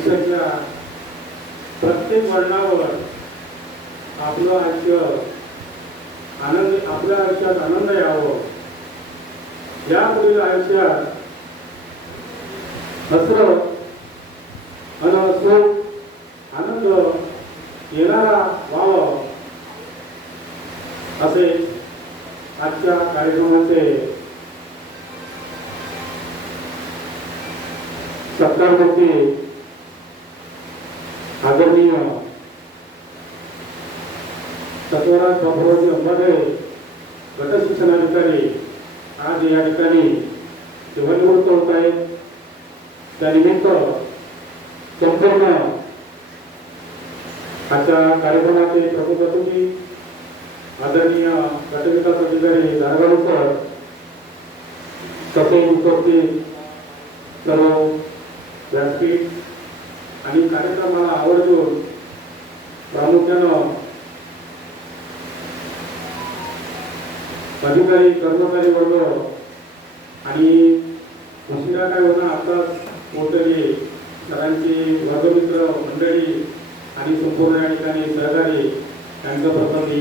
आयुष्याच्या प्रत्येक वळणावर आपलं आयुष्य आपल्या आयुष्यात आनंद यावं, या पुढील आयुष्यात हसरं आणि सुख आनंद येणारा व्हावं, असे आजच्या कार्यक्रमाचे सत्कारमूर्ती आदरणीय सत्वराज बापूरावजी अंबाडे गट शिक्षणाधिकारी आज या ठिकाणी सेवानिवृत्त होत आहेत. त्यानिमित्त संपूर्ण आजच्या कार्यक्रमाचे प्रमुख अतिथी आदरणीय गटविकास अधिकारी धारगाव सर, तसेच उपस्थित सर्व व्यासपीठ आणि कार्यक्रमाला आवर्जून प्रामुख्यानं अधिकारी कर्मचारी वर्ग आणि उशिरा काय होणार आताच पोहोचले सरांची वर्गमित्र मंडळी आणि संपूर्ण या ठिकाणी सहकारी यांचं प्रथम मी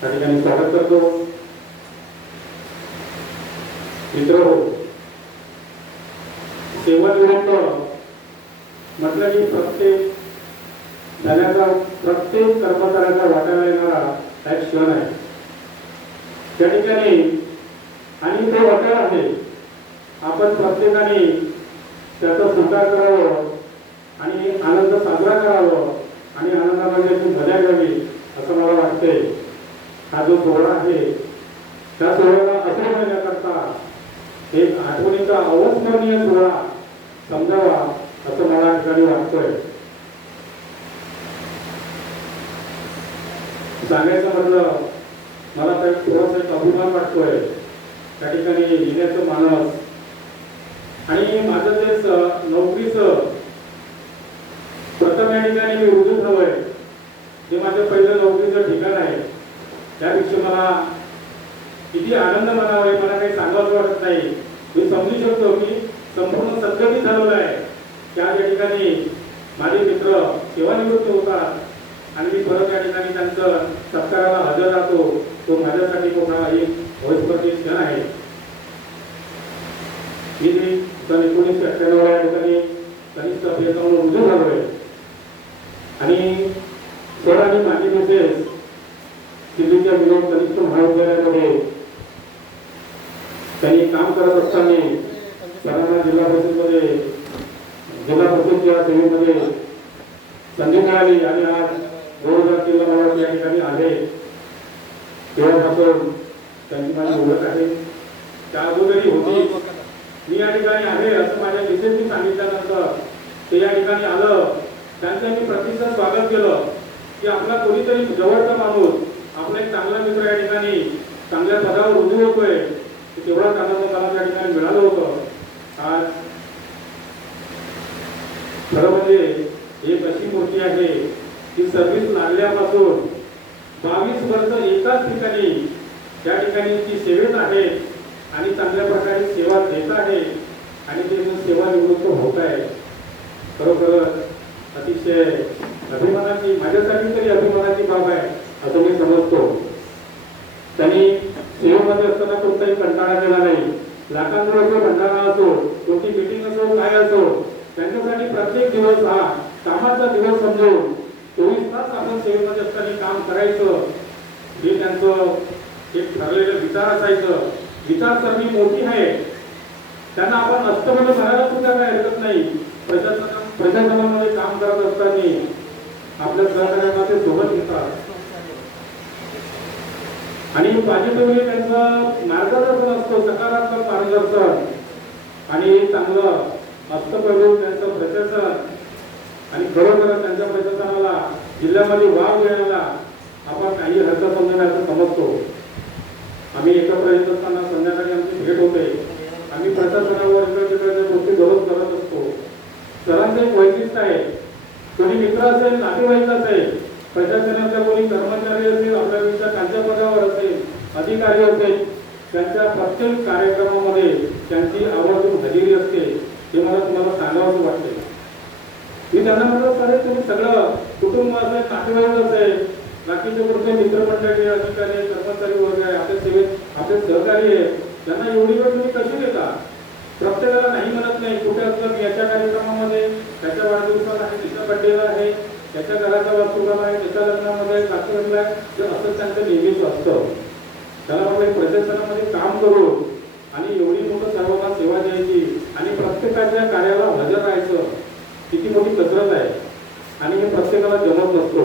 त्या ठिकाणी स्वागत करतो. मित्र, सेवानिवृत्त म्हटलं की प्रत्येक कर्मचाऱ्याचा वाटायला येणारा एक क्षण आहे त्या ठिकाणी, आणि ते वाटायला आहे आपण प्रत्येकाने त्याचा स्वीकार करावं आणि आनंद साजरा करावं आणि आनंदामध्ये मजा घ्यावी असं मला वाटते. हा जो सोहळा आहे त्या सोहळ्याला असं म्हणण्याकरता एक आठवणीचा अविस्मरणीय सोहळा समजावा असं मला ठिकाणी वाटतंय. सांगायचं म्हटलं मला काही थोडासा एक अभिमान वाटतोय त्या ठिकाणी लिहिण्याचं मानस आणि माझं जे नोकरीचं प्रथम या ठिकाणी मी रुजू झालोय, जे माझं पहिलं नोकरीचं ठिकाण आहे, त्याविषयी मला किती आनंद मानावा मला काही सांगावं वाटत नाही. मी समजू शकतो की संपूर्ण सद्गती झालेलं आहे. त्या ठिकाणी माझे मित्र सेवानिवृत्त होतात आणि मी परत या ठिकाणी त्यांचं सत्काराला हजर राहतो. तो माझ्यासाठी मोठा एक अविस्मरणीय क्षण आहे. मी 1998 या ठिकाणी कनिष्ठ अभियंता म्हणून रुजू झालोय आणि सर आणि माझी मिसेस दिल्लीच्या विनोद कनिष्ठ महाविद्यालयामध्ये त्यांनी काम करत असताना सरांना जिल्हा परिषदच्या सेवेमध्ये संधी मिळाली आणि आज 2003 ला या ठिकाणी आले. तेव्हापासून त्यांची माझी ओळख आहे. त्या अगोदरही होती. मी या ठिकाणी आहे असं माझ्या मिसेसनी सांगितल्यानंतर ते या ठिकाणी आलं. त्यांचं मी प्रतिसाद स्वागत केलं की आपला कोणीतरी जवळचा माणूस, आपला एक चांगला मित्र या ठिकाणी चांगल्या पदावर रुजू होतोय. तेवढाच आनंद मला त्या ठिकाणी मिळालं होतं. आज खरं म्हणजे एक अशी मूर्ती आहे की सर्व्हिस लागल्यापासून 22 वर्ष एकाच ठिकाणी त्या ठिकाणी ती सेवेत आहे आणि चांगल्या प्रकारे सेवा देत आहे आणि ते सेवानिवृत्त होत आहे. खरोखर अतिशय अभिमानाची, माझ्यासाठी तरी अभिमानाची बाब आहे असं मी समजतो. त्यांनी सेवेमध्ये असताना कोणताही कंटाळा केला नाही. लाखांवर असो, भंडारा असो, कोणती मीटिंग असो, काय असो, त्यांच्यासाठी प्रत्येक दिवस हा कामाचा दिवस समजून 24 तास आपण सेवेमध्ये असताना काम करायचं हे त्यांचं एक ठरलेलं विचार असायचं. विचारसरणी मोठी आहे. त्यांना आपण अस्तमध्ये म्हणायला सुद्धा काही हरकत नाही. प्रशासनामध्ये काम करत असताना आपल्या सहकार्यांना ते सोबत घेतात आणि पाहिजे त्यांचं मार्गदर्शन असतं, सकारात्मक मार्गदर्शन आणि चांगलं हस्तपैलू त्यांचं प्रशासन आणि खरोखर त्यांच्या प्रशासनाला जिल्ह्यामध्ये वाव देण्याला आपण काही हरकत समजण्याचं समजतो. आम्ही एकत्र येत असताना संध्याकाळी आमची भेट होते. आम्ही प्रशासनावर इकडच्या गोष्टी दररोज करत असतो. सरांचं एक वैशिष्ट्य आहे, कोणी मित्र असेल, नातेवाईक असेल, प्रशासनाच्या कोणी कर्मचारी असेल, आपल्यापेक्षा त्यांच्या पदावर असेल, अधिकारी असेल, त्यांच्या प्रत्येक कार्यक्रमामध्ये त्यांची आवर्जून हजेरी असते. हे मला तुम्हाला सांगावंच वाटते. मी त्यांना म्हटलं सर तुम्ही सगळं कुटुंब असेल, नातेवाईक असेल, बाकीचे पुढचे मित्रमंडळी, अधिकारी, कर्मचारी वर्ग आहे, आपल्या सेवेत आपले सहकारी आहे, त्यांना एवढी वेळ तुम्ही कशी देता? प्रत्येकाला नाही म्हणत नाही. कुठे असलं की याच्या कार्यक्रमामध्ये, त्याच्या वाढदिवसाला आहे, तिच्या बड्डेला आहे, त्याच्या घराचा वास्तुकाल आहे, त्याच्या लग्नामध्ये सासरला आहे, तर असं त्यांचं नेहमीच असतं. त्याला म्हटलं प्रशासनामध्ये काम करू आणि एवढी मोठं सर्वांना सेवा द्यायची आणि प्रत्येकाच्या कार्याला हजर राहायचं, किती मोठी कसरत आहे आणि हे प्रत्येकाला जमत नसतो.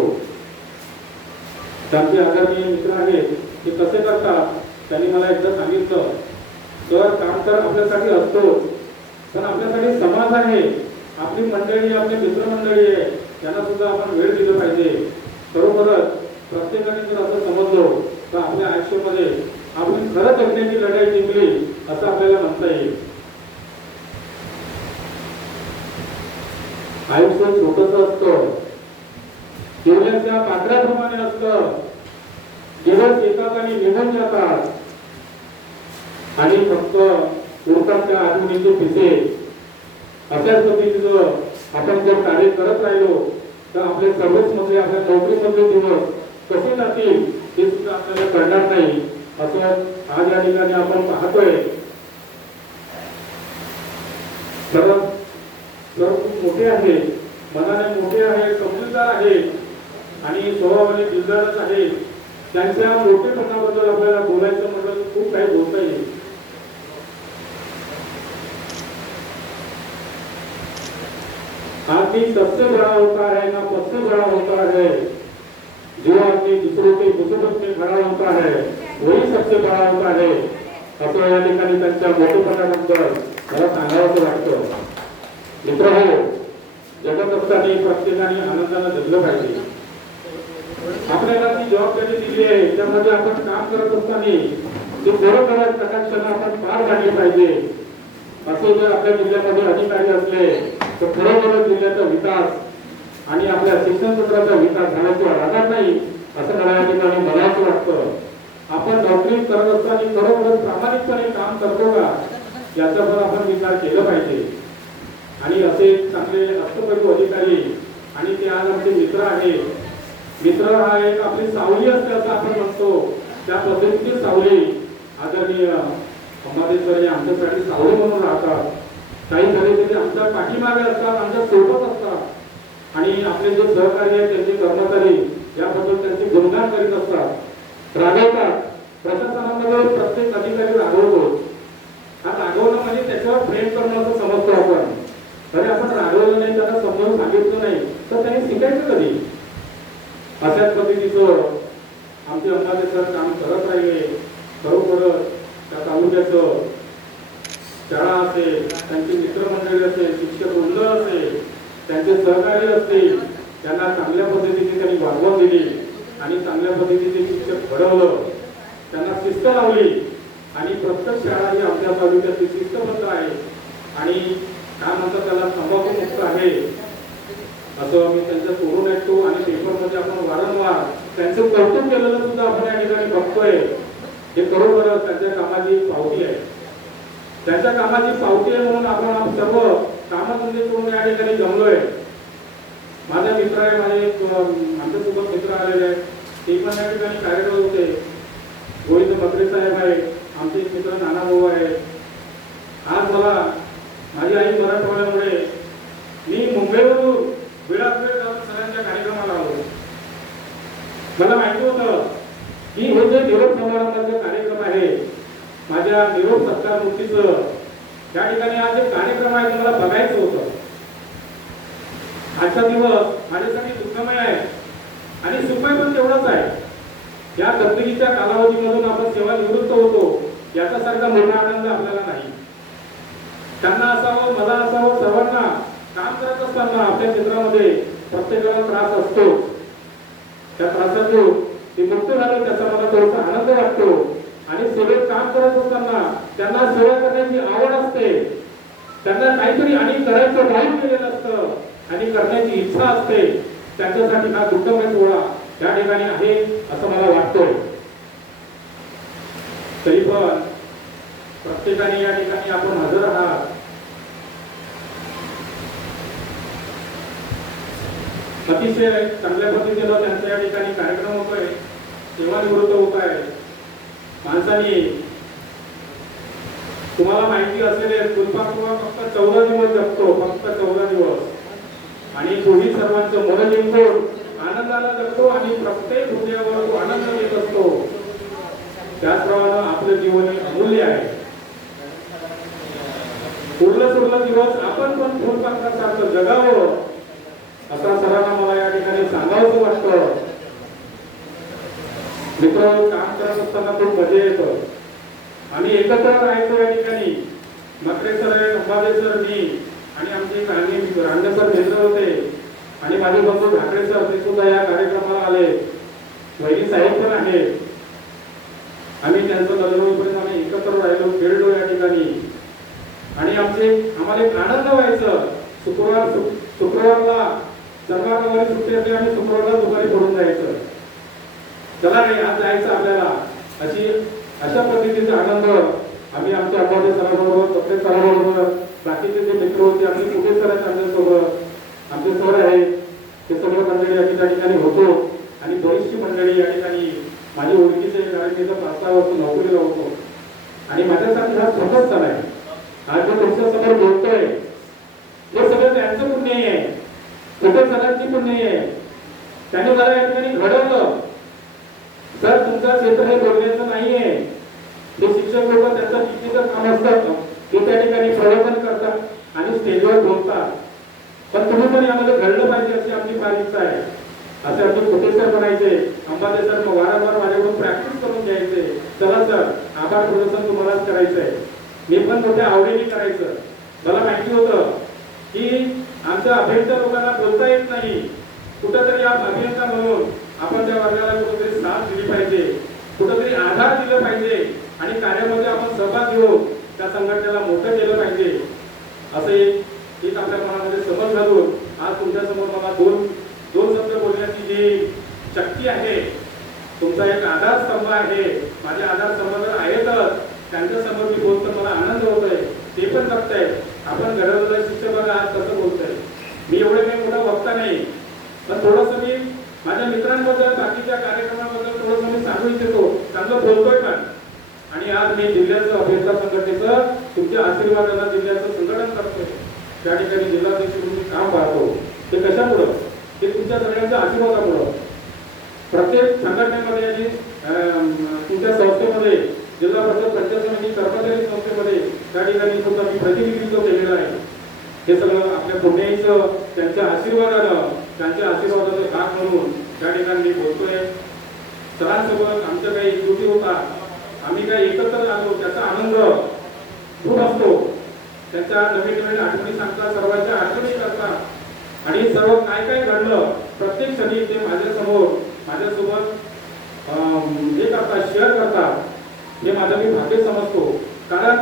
त्यांचे आदरणीय मित्र आहेत ते कसे करतात त्यांनी मला एकदा सांगितलं, सर काम तर आपल्यासाठी असतो, पण आपल्यासाठी समाज आहे, आपली मंडळी, आपली मित्रमंडळी आहे, त्यांना सुद्धा आपण वेळ दिला पाहिजे. खरोखरच प्रत्येकाने जर असं समजलो तर आपल्या आयुष्यामध्ये आपण खरंच जगण्याची लढाई जिंकली असं आपल्याला म्हणता येईल. आयुष्य छोटस असतं, सूर्याच्या पात्राप्रमाणे असतं, दिवस येतात आणि निघून जातात आणि फक्त उरतात त्या आठवणीचे पिसे. अशाच पद्धतीचं आपण जर कार्य करत राहिलो तर आपले सर्व्हिस मध्ये, आपल्या नोकरीमधले दिवस कसे जातील हे सुद्धा आपल्याला कळणार नाही. असं आज या ठिकाणी आपण पाहतोय. सर खूप मोठे आहे, मनाने मोठे आहे, समजूतदार आहे आणि स्वभावाने दिलदारच आहे. त्यांच्या मोठेपणाबद्दल आपल्याला बोलायचं म्हटलं तर खूप काही बोलता येईल. आदमी सबसे बड़ा होता है ना सबसे बड़ा होता है, जो आदमी दूसरों के मुसीबत में खड़ा होता है वही सबसे बड़ा होता है. असं या ठिकाणी त्यांच्या मोठेपणाबद्दल मला सांगावंसं वाटतं. मित्रहो, जगत असताना प्रत्येकाने आनंदाने जगलं पाहिजे. आपल्याला जी जबाबदारी दिली आहे त्यामध्ये आपण काम करत असताना ते बरोबर कटाक्षाने आपण पार पाडली पाहिजे. असे जर आपल्या जिल्ह्यामध्ये अधिकारी असले तर खरोखरच जिल्ह्याचा विकास आणि आपल्या शिक्षण क्षेत्राचा विकास झाल्याशिवाय राहणार नाही असं मला या ठिकाणी मलाच वाटतं. आपण नोकरी करत असताना खरोखरच प्रामाणिकपणे काम करतो का याचा पण आपण विचार केला पाहिजे. आणि असे चांगले अष्टपैलू अधिकारी आणि ते आज आमचे मित्र आहेत. मित्र हा एक आपली सावली असते असं आपण म्हणतो, त्या पद्धतीची सावली आदरणीय अंबादेश्वर आमच्यासाठी सावली म्हणून राहतात. काही झाले तरी आमच्या पाठीमागे असतात, आमच्या सोबत असतात आणि आपले जे सहकारी आहेत त्यांचे कर्मचारी याबद्दल त्यांचे गुणगान करीत असतात, रागवतात. प्रशासनामध्ये प्रत्येक अधिकारी रागवतो. हा रागवणं म्हणजे त्याच्यावर प्रेम करणं असं समजतो आपण. तरी आपण रागवलं नाही, त्यांना समजावून सांगितलं नाही तर त्यांनी शिकायचं कधी? अशाच पद्धतीचं आमचे अंबादेश्वर काम करत राहिले. खरोखर त्या तालुक्याचं शाळा असेल, त्यांची मित्रमंडळी असेल, शिक्षक वृंद असेल, त्यांचे सहकारी असतील, त्यांना चांगल्या पद्धतीने त्यांनी वागवून दिली आणि चांगल्या पद्धतीने शिक्षक घडवलं, त्यांना शिस्त लावली आणि प्रत्येक शाळा ही आमच्या तालुक्याची शिस्तबद्ध आहे आणि काय म्हणतात त्याला तंबाखू मुक्त आहे असं मी त्यांच्या तोडून ऐकतो आणि पेपरमध्ये आपण वारंवार त्यांचं कौतुक केलेलं सुद्धा आपण या ठिकाणी बघतोय. हे खरोखर त्यांच्या कामाची पावती आहे. त्यांच्या कामाची पावती आहे म्हणून आपण सर्व कामधंदे करून या ठिकाणी जमलोय. माझे मित्र आहे, माझे आमच्यासोबत मित्र आलेले आहेत, ते पण या ठिकाणी कार्यरत होते. गोविंद मत्रे साहेब आहे, आमचे मित्र नाना भाऊ आहे. आज मला माझी आई मराठवाड्यामुळे मी मुंबईवरून वेळात वेळ जाऊन सगळ्यांच्या कार्यक्रमाला आलो. मला माहिती होतं की हे जे निरोप समारंभाचे कार्यक्रम आहे, माझ्या निरोप सत्कार मूर्तीचं त्या ठिकाणी आज एक कार्यक्रम आहे, मला बघायचं होतं. आजचा दिवस माझ्यासाठी दुःखमय आहे आणि सुखमय पण तेवढंच आहे. या दत्तगीच्या कालावधीमधून आपण सेवा निवृत्त होतो याचा सारखा मोठा आनंद आपल्याला नाही. त्यांना असावं, मला असावं, सर्वांना काम करत असताना आपल्या क्षेत्रामध्ये प्रत्येकाला त्रास असतो. त्या त्रासातून ते मुक्त झाले त्याचा मला थोडासा आनंद वाटतो आणि सेवेत काम करत असताना त्यांना सेवा करण्याची आवड असते. त्यांना काहीतरी आणि करायचं ड्राईव्ह केलेलं असतं आणि करण्याची इच्छा असते. त्यांच्यासाठी हा दुःखमय सोहळा त्या ठिकाणी आहे असं मला वाटतंय. तरी पण प्रत्येकाने या ठिकाणी आपण हजर आहात. अतिशय चांगल्या पद्धतीनं त्यांचा या ठिकाणी कार्यक्रम होतोय, सेवानिवृत्त होत आहे. माणसाने तुम्हाला माहिती असेल फुलपाखरू फक्त 14 दिवस जगतो, फक्त 14 दिवस, आणि तुम्ही सर्वांचं मन जिंकून आनंदाला जगतो आणि प्रत्येक हृदयावर तो आनंद येत असतो. त्याचप्रमाणे आपलं जीवन अमूल्य आहे. उरलं दिवस आपण पण फुलपाखरासारखं जगावं असा सर्वांना मला या ठिकाणी सांगावंसं वाटतं. मित्र, काम करत असताना खूप मजा येतं आणि एकत्र राहायचं या ठिकाणी. मकरे सर, अंबादे सर, मी आणि आमचे रांगे सर मित्र होते आणि माझे बंधू ठाकरे सर ते सुद्धा या कार्यक्रमाला आले. वैरी साहेब पण आहे. आम्ही त्यांचं लग्न होईपर्यंत आम्ही एकत्र राहिलो, खेळलो या ठिकाणी आणि आम्हाला एक आनंद व्हायचं. शुक्रवारला सर्वात रविवारी सुट्टी असते, आम्ही शुक्रवारला दुपारी पडून जायचं. चला रे आज जायचं आपल्याला, अशा पद्धतीचा आनंद आम्ही आमच्या अंबादे सरांबरोबर, कपडे सरांबरोबर, बाकीचे जे मित्र होते आम्ही कुठे सर आमच्यासोबत, आमचे सर आहे ते सगळं मंडळी आम्ही त्या ठिकाणी होतो आणि बरीचशी मंडळी या ठिकाणी माझी ओळखीचे गाडीचं 5-6 वर्ष नोकरीला होतो आणि माझ्यासाठी हा छोटाच सण आहे. आज मी तुमच्या समोर बोलतोय हे सगळं त्यांचं पुण्य आहे, छोट्या सणांची पुण्य आहे. त्यांनी मला या ठिकाणी घडवलं. सर तुमचं क्षेत्र हे बोलण्याचं नाहीये, ते शिक्षक लोक त्यांचं टीचीचं काम असतं, ते त्या ठिकाणी प्रवचन करतात आणि स्टेजवर बोलतात. पण तुम्ही पण यामध्ये घडलं पाहिजे अशी आपली फार इच्छा आहे. असे आमचे कुठे सर म्हणायचे, अंबादे सर वारंवार माझ्याकडून प्रॅक्टिस करून घ्यायचे. चला सर आभार प्रदर्शन तुम्हालाच करायचंय. मी पण मोठ्या आवडीने करायचं. मला माहिती होतं की आमच्या अभियंता लोकांना बोलता येत नाही. कुठंतरी आज अभियंता म्हणून आपण त्या वर्गाला कुठेतरी साथ दिली पाहिजे, कुठेतरी आधार दिला पाहिजे आणि कार्यामध्ये आपण सहभाग घेऊन त्या संघटनेला मोठं केलं पाहिजे. असं एक आपल्या मनामध्ये समज घालून आज तुमच्या समोर मला दोन शब्द बोलण्याची जी शक्ती आहे, तुमचा एक आधारस्तंभ आहे. माझे आधारस्तंभ जर आहेतच, त्यांच्या समोर मी बोलतो, मला आनंद होतोय. ते पण बघताय आपण घराला शिक्षक बघा आज कसं बोलतोय. मी एवढे काही मोठा वक्ता नाही, पण थोडंसं मी माझ्या मित्रांबद्दल, बाकीच्या कार्यक्रमाबद्दल थोडंसं मी सांगू इच्छितो, चांगलं बोलतोय पण. आणि आज मी जिल्ह्याचं अभियंता संघटनेचं तुमच्या आशीर्वादाला जिल्ह्याचं संघटन करतोय. त्या ठिकाणी जिल्हाध्यक्ष म्हणून काम पाहतो. ते कशामुळं? ते तुमच्या सगळ्यांच्या आशीर्वादामुळं. प्रत्येक संघटनेमध्ये आणि तुमच्या संस्थेमध्ये, जिल्हा परिषद पंचायत समिती कर्मचारी संस्थेमध्ये त्या ठिकाणी सुद्धा मी प्रतिनिधित्व केलेलं आहे. हे सगळं आपल्या पुण्याईचं त्यांच्या आशीर्वादानं, त्यांच्या आशीर्वादाचा भाग म्हणून त्या ठिकाणी मी बोलतोय. सरांसोबत आमच्या काही एकजुटी होता, आम्ही काही एकत्र आलो, त्याचा आनंद खूप असतो. त्यांच्या नवीन नवीन आठवणी सांगतात, सर्वांच्या आठवणी करतात आणि सर्व काय काय घडलं प्रत्येक क्षणी ते माझ्यासमोर माझ्यासोबत हे करतात, शेअर करतात. हे माझं मी भाग्य समजतो, कारण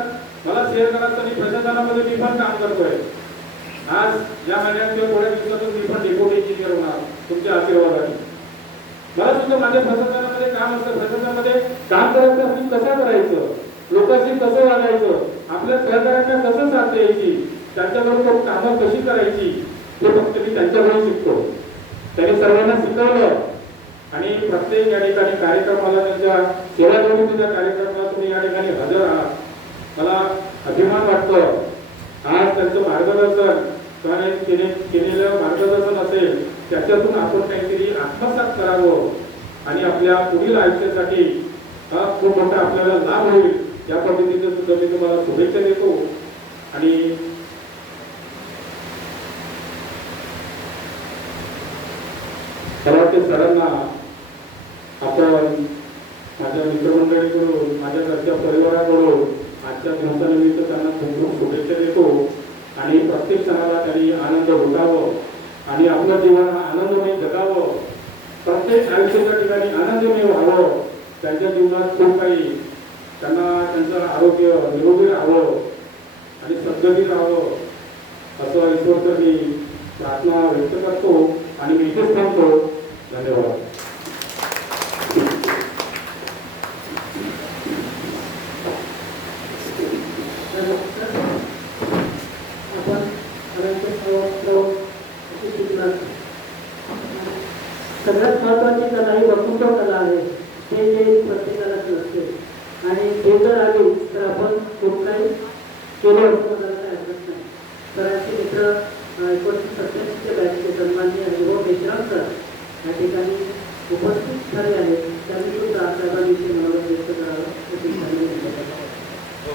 मला शेअर करायचं आणि प्रशासनामध्ये मी पण काम करतोय. आज या महिन्यात किंवा थोड्या दिवसातून मी पण डेप्युटी इंजिनियर होणार तुमच्या आशीर्वादाने. मला सुद्धा माझ्या प्रशासनामध्ये काम असतं. प्रशासनामध्ये काम करायचं कसं करायचं, लोकांशी कसं वागायचं, आपल्या सहकार्यांना कसं साथ द्यायची, त्यांच्याबरोबर कामं कशी करायची, हे फक्त मी त्यांच्याकडून शिकतो. त्यांनी सर्वांना शिकवलं आणि प्रत्येक या ठिकाणी कार्यक्रमाला, त्यांच्या सेवा जोडीच्या कार्यक्रमाला तुम्ही या ठिकाणी हजर आहात. मला अभिमान वाटतो. आज त्यांचं मार्गदर्शन केलेलं मार्गदर्शन असेल, त्याच्यातून आपण काहीतरी आत्मसात करावं आणि आपल्या पुढील आयुष्यासाठी खूप मोठा आपल्याला लाभ होईल या पद्धतीचं सुद्धा मी तुम्हाला शुभेच्छा देतो. आणि मला वाटते सरांना आपण माझ्या मित्रमंडळीकडून, माझ्या घरच्या परिवाराकडून आजच्या दिवसानिमित्त त्यांना खूप खूप शुभेच्छा देतो आणि प्रत्येक सणाला त्यांनी आनंद लुटावं आणि आपलं जीवन आनंदमय जगावं. प्रत्येक आयुष्याच्या ठिकाणी आनंदमय व्हावं. त्यांच्या जीवनात खूप काही त्यांना त्यांचं आरोग्य निरोगी राहावं आणि सद्गती राहावं असं ईश्वरचं मी प्रार्थना व्यक्त करतो आणि मी इथेच थांबतो. धन्यवाद. सगळ्यात महत्त्वाची कला ही वक्तृत्व कला आहे. ते प्रत्येकालाच नसते आणि ते जर आली तर आपण खूप काही केलं असं म्हणायला काही हरकत नाही. सरांचे मित्र 1987 बॅचचे सन्माननीय अनुभव मेश्राम सर या ठिकाणी उपस्थित झाले आहेत. त्यांनी सुद्धा साहेबांविषयी मला व्यक्त करावं अशी विनंती करतो.